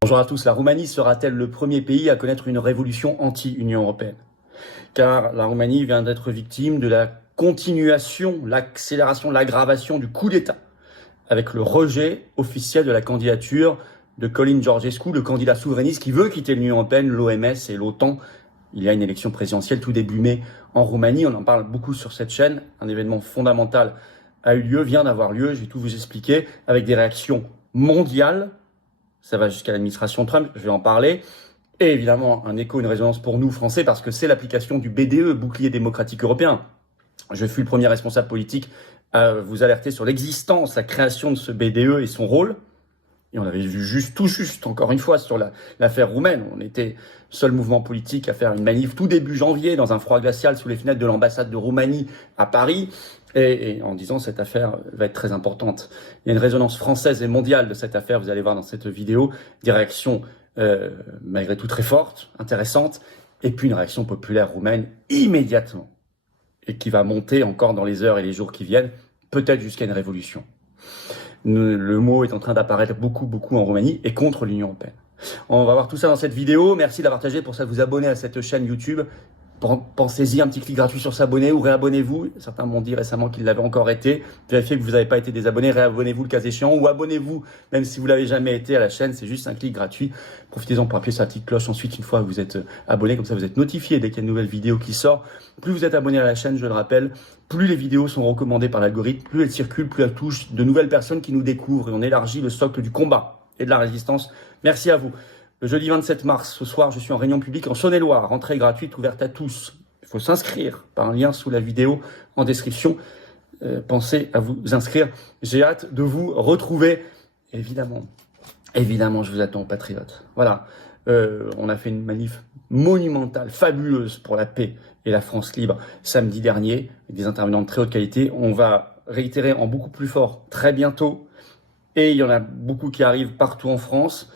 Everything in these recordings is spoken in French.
Bonjour à tous, la Roumanie sera-t-elle le premier pays à connaître une révolution anti-Union européenne? Car la Roumanie vient d'être victime de la continuation, l'accélération, l'aggravation du coup d'État, avec le rejet officiel de la candidature de Călin Georgescu, le candidat souverainiste qui veut quitter l'Union européenne, l'OMS et l'OTAN. Il y a une élection présidentielle tout début mai en Roumanie, on en parle beaucoup sur cette chaîne, un événement fondamental vient d'avoir lieu, je vais tout vous expliquer, avec des réactions mondiales. Ça va jusqu'à l'administration Trump, je vais en parler. Et évidemment, un écho, une résonance pour nous, Français, parce que c'est l'application du BDE, Bouclier démocratique européen. Je fus le premier responsable politique à vous alerter sur l'existence, la création de ce BDE et son rôle. Et on avait vu tout juste, encore une fois, sur l'affaire roumaine. On était seul mouvement politique à faire une manif tout début janvier dans un froid glacial sous les fenêtres de l'ambassade de Roumanie à Paris. Et en disant cette affaire va être très importante. Il y a une résonance française et mondiale de cette affaire, vous allez voir dans cette vidéo, des réactions malgré tout très fortes, intéressantes, et puis une réaction populaire roumaine immédiatement, et qui va monter encore dans les heures et les jours qui viennent, peut-être jusqu'à une révolution. Le mot est en train d'apparaître beaucoup en Roumanie et contre l'Union européenne. On va voir tout ça dans cette vidéo. Merci de la partager, pour ça vous abonner à cette chaîne YouTube. Pensez-y, un petit clic gratuit sur s'abonner ou réabonnez-vous. Certains m'ont dit récemment qu'ils l'avaient encore été. Vérifiez que vous n'avez pas été désabonné, réabonnez-vous le cas échéant ou abonnez-vous, même si vous l'avez jamais été à la chaîne. C'est juste un clic gratuit. Profitez-en pour appuyer sur la petite cloche ensuite une fois que vous êtes abonné. Comme ça, vous êtes notifié dès qu'il y a une nouvelle vidéo qui sort. Plus vous êtes abonné à la chaîne, je le rappelle, plus les vidéos sont recommandées par l'algorithme, plus elles circulent, plus elles touchent de nouvelles personnes qui nous découvrent et on élargit le socle du combat et de la résistance. Merci à vous. Le jeudi 27 mars, ce soir, je suis en réunion publique en Saône-et-Loire, entrée gratuite ouverte à tous. Il faut s'inscrire par un lien sous la vidéo en description. Pensez à vous inscrire. J'ai hâte de vous retrouver. Évidemment, je vous attends, patriotes. Voilà, on a fait une manif monumentale, fabuleuse pour la paix et la France libre samedi dernier, avec des intervenants de très haute qualité. On va réitérer en beaucoup plus fort très bientôt. Et il y en a beaucoup qui arrivent partout en France.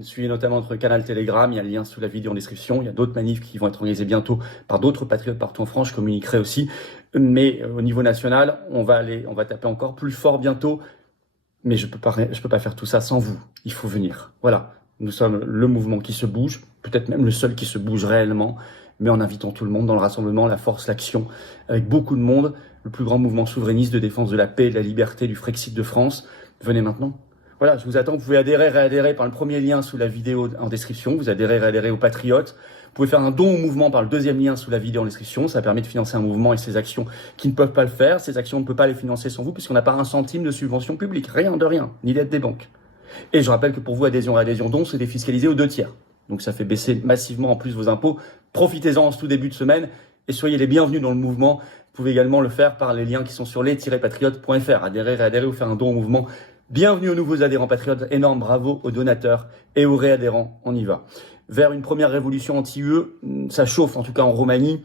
Suivez notamment notre canal Telegram, il y a le lien sous la vidéo en description. Il y a d'autres manifs qui vont être organisés bientôt par d'autres patriotes partout en France, je communiquerai aussi. Mais au niveau national, on va taper encore plus fort bientôt. Mais je peux pas faire tout ça sans vous. Il faut venir. Voilà, nous sommes le mouvement qui se bouge, peut-être même le seul qui se bouge réellement, mais en invitant tout le monde dans le rassemblement, la force, l'action, avec beaucoup de monde, le plus grand mouvement souverainiste de défense de la paix et de la liberté du Frexit de France. Venez maintenant. Voilà, je vous attends. Vous pouvez adhérer, réadhérer par le premier lien sous la vidéo en description. Vous adhérez, réadhérez aux Patriotes. Vous pouvez faire un don au mouvement par le deuxième lien sous la vidéo en description. Ça permet de financer un mouvement et ses actions qui ne peuvent pas le faire. Ces actions, on ne peut pas les financer sans vous puisqu'on n'a pas un centime de subvention publique. Rien de rien, ni d'aide des banques. Et je rappelle que pour vous, adhésion, réadhésion, don, c'est défiscalisé aux 2/3. Donc ça fait baisser massivement en plus vos impôts. Profitez-en en ce tout début de semaine et soyez les bienvenus dans le mouvement. Vous pouvez également le faire par les liens qui sont sur les-patriotes.fr. Adhérer, réadhérer ou faire un don au mouvement. Bienvenue aux nouveaux adhérents patriotes, énorme bravo aux donateurs et aux réadhérents, on y va. Vers une première révolution anti-UE, ça chauffe en tout cas en Roumanie.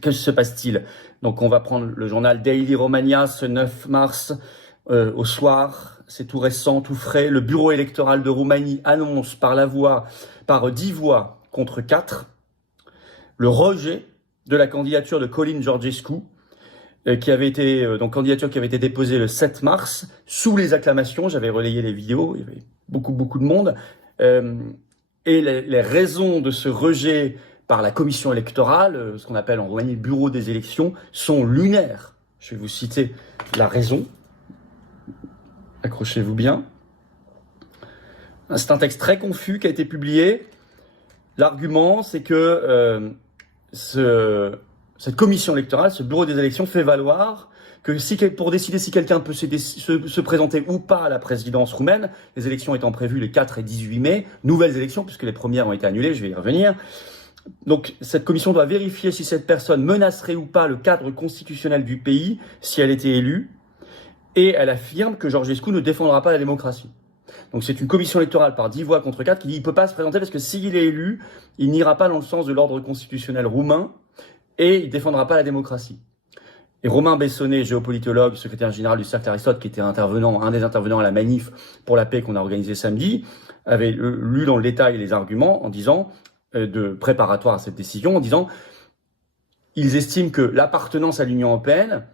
Que se passe-t-il? Donc on va prendre le journal Daily Romania ce 9 mars au soir, c'est tout récent, tout frais. Le bureau électoral de Roumanie annonce par 10 voix contre 4 le rejet de la candidature de Călin Georgescu, candidature qui avait été déposée le 7 mars, sous les acclamations. J'avais relayé les vidéos, il y avait beaucoup de monde. Et les raisons de ce rejet par la commission électorale, ce qu'on appelle en Roumanie le bureau des élections, sont lunaires. Je vais vous citer la raison. Accrochez-vous bien. C'est un texte très confus qui a été publié. L'argument, c'est que cette commission électorale, ce bureau des élections, fait valoir que pour décider si quelqu'un peut se présenter ou pas à la présidence roumaine, les élections étant prévues les 4 et 18 mai, nouvelles élections, puisque les premières ont été annulées, je vais y revenir. Donc cette commission doit vérifier si cette personne menacerait ou pas le cadre constitutionnel du pays, si elle était élue, et elle affirme que Georgescu ne défendra pas la démocratie. Donc c'est une commission électorale par 10 voix contre 4 qui dit qu'il ne peut pas se présenter parce que s'il est élu, il n'ira pas dans le sens de l'ordre constitutionnel roumain, et il ne défendra pas la démocratie. Et Romain Bessonnet, géopolitologue, secrétaire général du Cercle Aristote, qui était un des intervenants à la manif pour la paix qu'on a organisée samedi, avait lu dans le détail les arguments en disant, préparatoire à cette décision, en disant ils estiment que l'appartenance à l'Union européenne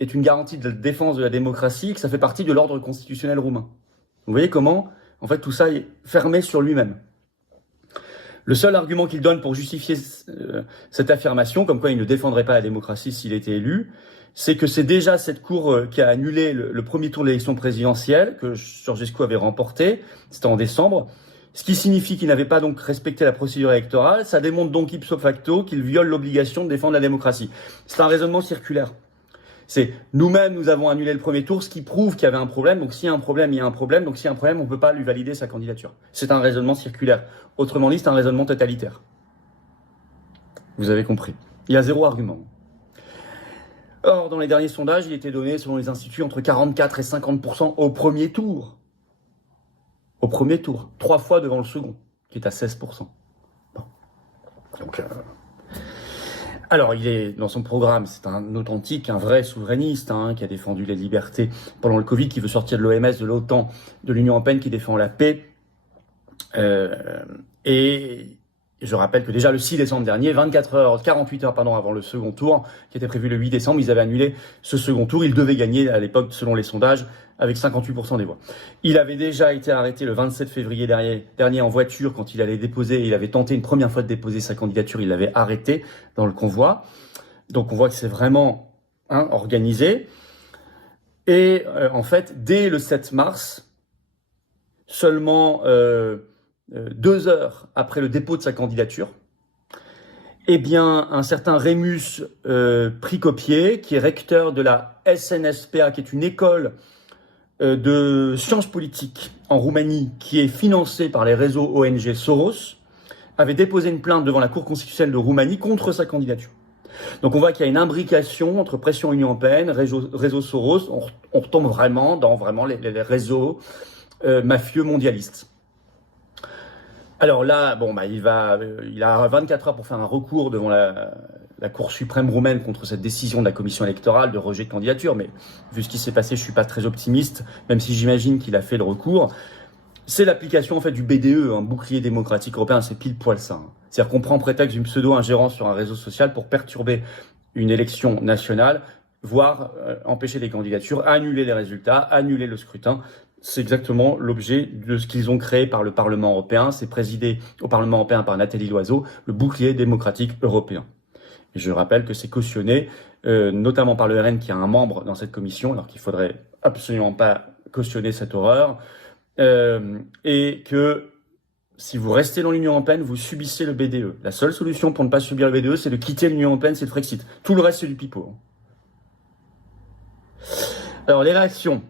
est une garantie de défense de la démocratie et que ça fait partie de l'ordre constitutionnel roumain. Vous voyez comment En fait, tout ça est fermé sur lui-même. Le seul argument qu'il donne pour justifier cette affirmation, comme quoi il ne défendrait pas la démocratie s'il était élu, c'est que c'est déjà cette cour qui a annulé le premier tour de l'élection présidentielle que Georgescu avait remporté, c'était en décembre, ce qui signifie qu'il n'avait pas donc respecté la procédure électorale. Ça démontre donc ipso facto qu'il viole l'obligation de défendre la démocratie. C'est un raisonnement circulaire. C'est nous-mêmes, nous avons annulé le premier tour, ce qui prouve qu'il y avait un problème. Donc s'il y a un problème, il y a un problème. Donc s'il y a un problème, on ne peut pas lui valider sa candidature. C'est un raisonnement circulaire. Autrement dit, c'est un raisonnement totalitaire. Vous avez compris. Il y a zéro argument. Or, dans les derniers sondages, il était donné, selon les instituts, entre 44 et 50% au premier tour. Au premier tour. 3 fois devant le second, qui est à 16%. Bon. Donc... Alors, il est dans son programme, c'est un authentique, un vrai souverainiste, qui a défendu les libertés pendant le Covid, qui veut sortir de l'OMS, de l'OTAN, de l'Union européenne, qui défend la paix. Et je rappelle que déjà le 6 décembre dernier, 48 heures avant le second tour, qui était prévu le 8 décembre, ils avaient annulé ce second tour. Il devait gagner à l'époque, selon les sondages, avec 58% des voix. Il avait déjà été arrêté le 27 février dernier en voiture quand il allait déposer, il avait tenté une première fois de déposer sa candidature, il l'avait arrêté dans le convoi. Donc on voit que c'est vraiment organisé. Et en fait, dès le 7 mars, seulement 2 heures après le dépôt de sa candidature, eh bien, un certain Rémus Pricopier, qui est recteur de la SNSPA, qui est une école de sciences politiques en Roumanie, qui est financée par les réseaux ONG Soros, avait déposé une plainte devant la Cour constitutionnelle de Roumanie contre sa candidature. Donc on voit qu'il y a une imbrication entre pression Union européenne, réseau Soros, on retombe vraiment dans les réseaux mafieux mondialistes. Alors là, il a 24 heures pour faire un recours devant la Cour suprême roumaine contre cette décision de la commission électorale de rejet de candidature. Mais vu ce qui s'est passé, je suis pas très optimiste, même si j'imagine qu'il a fait le recours. C'est l'application en fait du BDE, un bouclier démocratique européen, c'est pile poil ça. C'est-à-dire qu'on prend prétexte d'une pseudo-ingérence sur un réseau social pour perturber une élection nationale, voire empêcher les candidatures, annuler les résultats, annuler le scrutin. C'est exactement l'objet de ce qu'ils ont créé par le Parlement européen. C'est présidé au Parlement européen par Nathalie Loiseau, le bouclier démocratique européen. Et je rappelle que c'est cautionné, notamment par le RN qui a un membre dans cette commission, alors qu'il faudrait absolument pas cautionner cette horreur, et que si vous restez dans l'Union européenne, vous subissez le BDE. La seule solution pour ne pas subir le BDE, c'est de quitter l'Union européenne, c'est le Frexit. Tout le reste, c'est du pipeau. Alors, les réactions.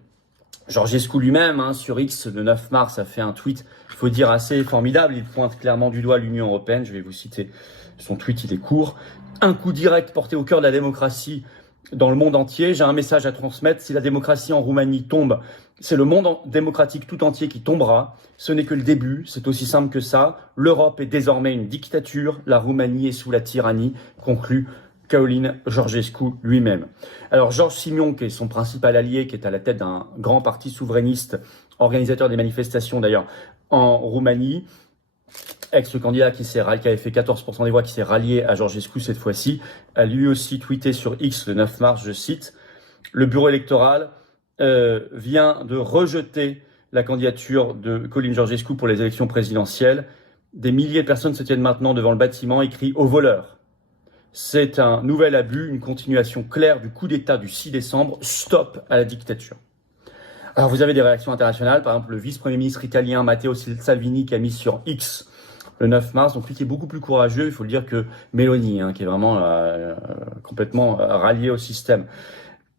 Georgescu lui-même, sur X, le 9 mars, a fait un tweet, il faut dire, assez formidable. Il pointe clairement du doigt l'Union européenne. Je vais vous citer son tweet, il est court. Un coup direct porté au cœur de la démocratie dans le monde entier. J'ai un message à transmettre. Si la démocratie en Roumanie tombe, c'est le monde démocratique tout entier qui tombera. Ce n'est que le début. C'est aussi simple que ça. L'Europe est désormais une dictature. La Roumanie est sous la tyrannie, conclut Caroline Georgescu lui-même. Alors Georges Simion, qui est son principal allié, qui est à la tête d'un grand parti souverainiste, organisateur des manifestations d'ailleurs en Roumanie, ex-candidat qui avait fait 14% des voix, qui s'est rallié à Georgescu cette fois-ci, a lui aussi tweeté sur X le 9 mars, je cite, « Le bureau électoral vient de rejeter la candidature de Caroline Georgescu pour les élections présidentielles. Des milliers de personnes se tiennent maintenant devant le bâtiment et crient au voleur. C'est un nouvel abus, une continuation claire du coup d'État du 6 décembre. Stop à la dictature. » Alors vous avez des réactions internationales, par exemple le vice-premier ministre italien Matteo Salvini qui a mis sur X le 9 mars, donc lui qui est beaucoup plus courageux, il faut le dire, que Meloni, qui est vraiment complètement rallié au système.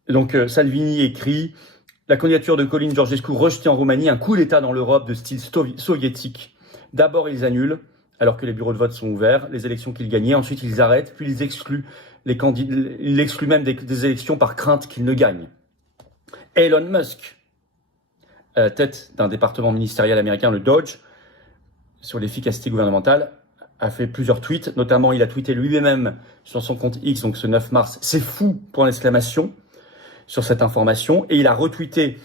Donc Salvini écrit « La candidature de Caroline Georgescu rejetée en Roumanie, un coup d'État dans l'Europe de style soviétique. D'abord ils annulent, alors que les bureaux de vote sont ouverts, les élections qu'ils gagnaient. Ensuite, ils arrêtent, puis ils excluent les candidats. Ils excluent même des élections par crainte qu'ils ne gagnent. Elon Musk, à la tête d'un département ministériel américain, le DOGE, sur l'efficacité gouvernementale, a fait plusieurs tweets. Notamment, il a tweeté lui-même sur son compte X, donc ce 9 mars, « C'est fou !» pour l'exclamation sur cette information. Et il a retweeté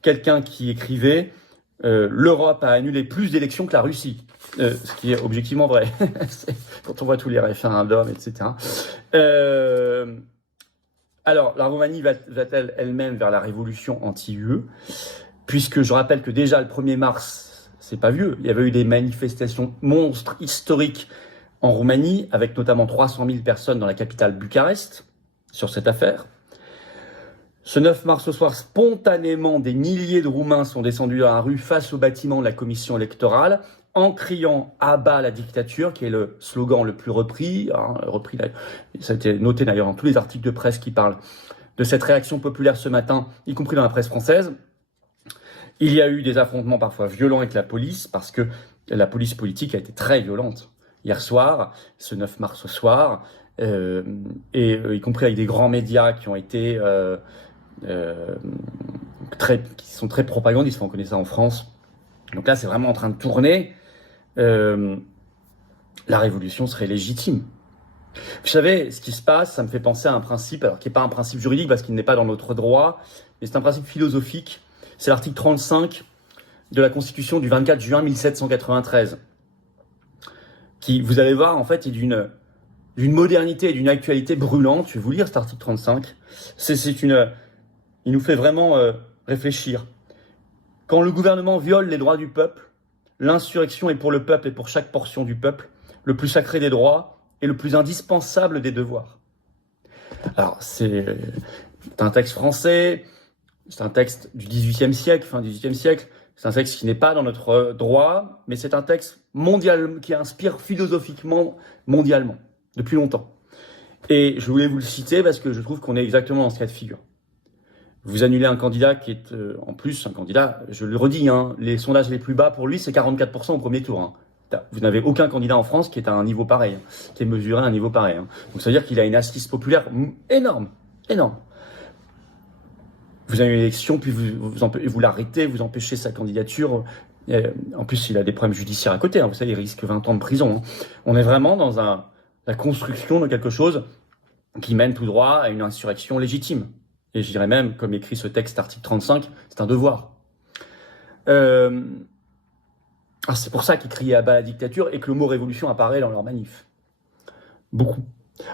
quelqu'un qui écrivait « L'Europe a annulé plus d'élections que la Russie ». Ce qui est objectivement vrai, quand on voit tous les référendums, etc. Alors, la Roumanie va-t-elle elle-même vers la révolution anti-UE, puisque je rappelle que déjà le 1er mars, c'est pas vieux. Il y avait eu des manifestations monstres historiques en Roumanie, avec notamment 300 000 personnes dans la capitale Bucarest, sur cette affaire. Ce 9 mars au soir, spontanément, des milliers de Roumains sont descendus dans la rue face au bâtiment de la commission électorale, en criant « à bas la dictature », qui est le slogan le plus repris. Ça a été noté d'ailleurs dans tous les articles de presse qui parlent de cette réaction populaire ce matin, y compris dans la presse française. Il y a eu des affrontements parfois violents avec la police, parce que la police politique a été très violente. Hier soir, ce 9 mars au soir, y compris avec des grands médias qui ont été qui sont très propagandistes, on connaît ça en France. Donc là, c'est vraiment en train de tourner. La révolution serait légitime. Vous savez, ce qui se passe, ça me fait penser à un principe, alors qui n'est pas un principe juridique parce qu'il n'est pas dans notre droit, mais c'est un principe philosophique. C'est l'article 35 de la Constitution du 24 juin 1793, qui, vous allez voir, en fait, est d'une modernité et d'une actualité brûlante. Je vais vous lire cet article 35. Il nous fait vraiment réfléchir. Quand le gouvernement viole les droits du peuple, l'insurrection est pour le peuple et pour chaque portion du peuple le plus sacré des droits et le plus indispensable des devoirs. Alors, c'est un texte français, c'est un texte du XVIIIe siècle, fin du XVIIIe siècle. C'est un texte qui n'est pas dans notre droit, mais c'est un texte mondial qui inspire philosophiquement mondialement, depuis longtemps. Et je voulais vous le citer parce que je trouve qu'on est exactement dans ce cas de figure. Vous annulez un candidat qui est, en plus, un candidat, je le redis, hein, les sondages les plus bas pour lui, c'est 44% au premier tour. Hein. Vous n'avez aucun candidat en France qui est à un niveau pareil, qui est mesuré à un niveau pareil. Hein. Donc ça veut dire qu'il a une assise populaire énorme, énorme. Vous avez une élection, puis vous l'arrêtez, vous empêchez sa candidature. En plus, il a des problèmes judiciaires à côté. Hein. Vous savez, il risque 20 ans de prison. Hein. On est vraiment dans la construction de quelque chose qui mène tout droit à une insurrection légitime. Et je dirais même, comme écrit ce texte, article 35, c'est un devoir. C'est pour ça qu'ils criaient à bas la dictature et que le mot révolution apparaît dans leur manif. Beaucoup.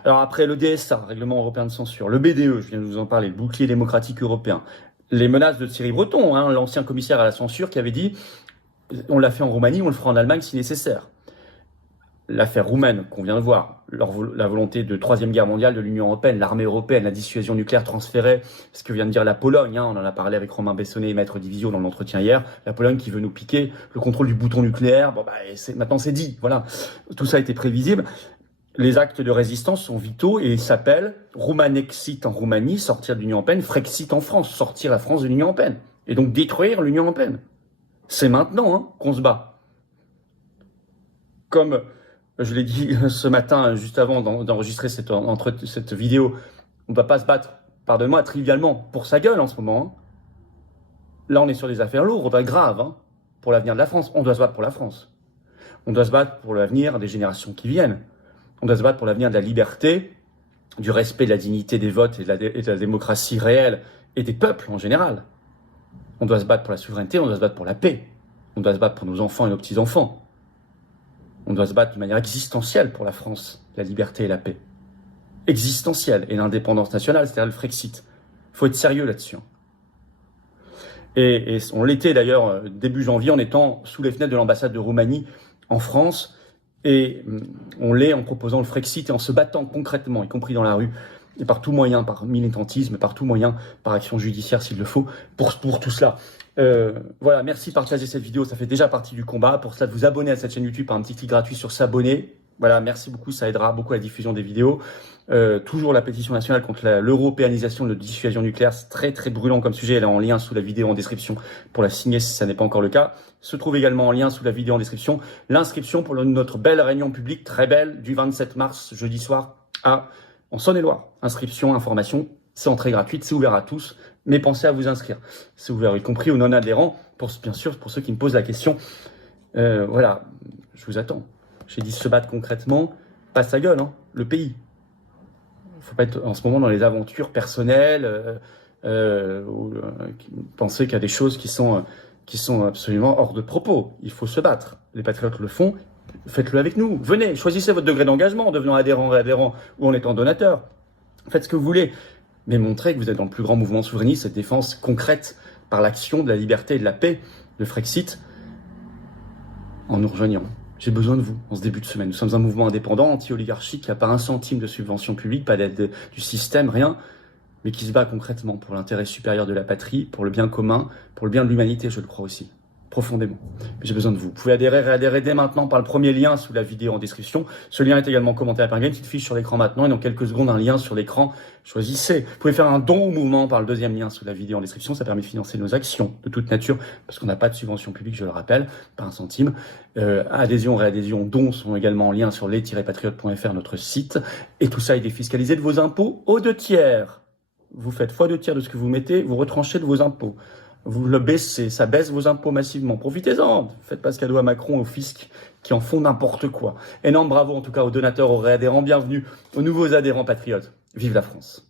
Alors après, le DSA, Règlement européen de censure, le BDE, je viens de vous en parler, le bouclier démocratique européen, les menaces de Thierry Breton, hein, l'ancien commissaire à la censure qui avait dit « on l'a fait en Roumanie, on le fera en Allemagne si nécessaire ». L'affaire roumaine qu'on vient de voir, la volonté de troisième guerre mondiale de l'Union européenne, l'armée européenne, la dissuasion nucléaire transférée, ce que vient de dire la Pologne, hein, on en a parlé avec Romain Bessonnet et Maître Divisio dans l'entretien hier, la Pologne qui veut nous piquer le contrôle du bouton nucléaire, maintenant c'est dit, voilà, tout ça a été prévisible. Les actes de résistance sont vitaux et ils s'appellent Roumanexit en Roumanie, sortir de l'Union européenne, Frexit en France, sortir la France de l'Union européenne, et donc détruire l'Union européenne. C'est maintenant hein, qu'on se bat. Comme je l'ai dit ce matin, juste avant d'enregistrer cette vidéo, on ne va pas se battre, pardonne-moi, trivialement, pour sa gueule en ce moment. Hein. Là, on est sur des affaires lourdes, graves, hein, pour l'avenir de la France. On doit se battre pour la France. On doit se battre pour l'avenir des générations qui viennent. On doit se battre pour l'avenir de la liberté, du respect de la dignité des votes et de la démocratie réelle et des peuples en général. On doit se battre pour la souveraineté, on doit se battre pour la paix. On doit se battre pour nos enfants et nos petits-enfants. On doit se battre de manière existentielle pour la France, la liberté et la paix. Existentielle et l'indépendance nationale, c'est-à-dire le Frexit. Il faut être sérieux là-dessus. Et on l'était d'ailleurs début janvier en étant sous les fenêtres de l'ambassade de Roumanie en France. Et on l'est en proposant le Frexit et en se battant concrètement, y compris dans la rue, et par tout moyen, par militantisme, par tout moyen, par action judiciaire s'il le faut, pour tout cela. Voilà, merci de partager cette vidéo, ça fait déjà partie du combat. Pour cela, de vous abonner à cette chaîne YouTube par un petit clic gratuit sur s'abonner. Voilà, merci beaucoup, ça aidera beaucoup à la diffusion des vidéos. Toujours la pétition nationale contre l'européanisation de la dissuasion nucléaire, c'est très très brûlant comme sujet, elle est en lien sous la vidéo en description pour la signer si ça n'est pas encore le cas. Se trouve également en lien sous la vidéo en description l'inscription pour notre belle réunion publique, très belle, du 27 mars, jeudi soir, en Saône-et-Loire. Inscription, information, c'est entrée gratuite, c'est ouvert à tous, mais pensez à vous inscrire. C'est ouvert, y compris aux non-adhérents, bien sûr, pour ceux qui me posent la question. Voilà, je vous attends. J'ai dit se battre concrètement, pas sa gueule, hein, le pays. Il ne faut pas être en ce moment dans les aventures personnelles, penser qu'il y a des choses qui sont absolument hors de propos. Il faut se battre. Les patriotes le font, faites-le avec nous. Venez, choisissez votre degré d'engagement en devenant adhérent ou en étant donateur. Faites ce que vous voulez, mais montrez que vous êtes dans le plus grand mouvement souverainiste, cette défense concrète par l'action de la liberté et de la paix, le Frexit. en nous rejoignant. J'ai besoin de vous en ce début de semaine. Nous sommes un mouvement indépendant, anti-oligarchique, qui n'a pas un centime de subvention publique, pas d'aide du système, rien, mais qui se bat concrètement pour l'intérêt supérieur de la patrie, pour le bien commun, pour le bien de l'humanité, je le crois aussi, profondément. Mais j'ai besoin de vous. Vous pouvez réadhérer dès maintenant par le premier lien sous la vidéo en description. Ce lien est également commenté par une petite fiche sur l'écran maintenant et dans quelques secondes un lien sur l'écran. Choisissez. Vous pouvez faire un don au mouvement par le deuxième lien sous la vidéo en description. Ça permet de financer nos actions de toute nature parce qu'on n'a pas de subvention publique, je le rappelle, pas un centime. Adhésion, réadhésion, dons sont également en lien sur les-patriotes.fr, notre site. Et tout ça est défiscalisé de vos impôts aux 2/3. Vous faites x2 de ce que vous mettez, vous retranchez de vos impôts. Vous le baissez, ça baisse vos impôts massivement. Profitez-en, faites pas ce cadeau à Macron, au fisc, qui en font n'importe quoi. Énorme bravo en tout cas aux donateurs, aux réadhérents. Bienvenue aux nouveaux adhérents patriotes. Vive la France.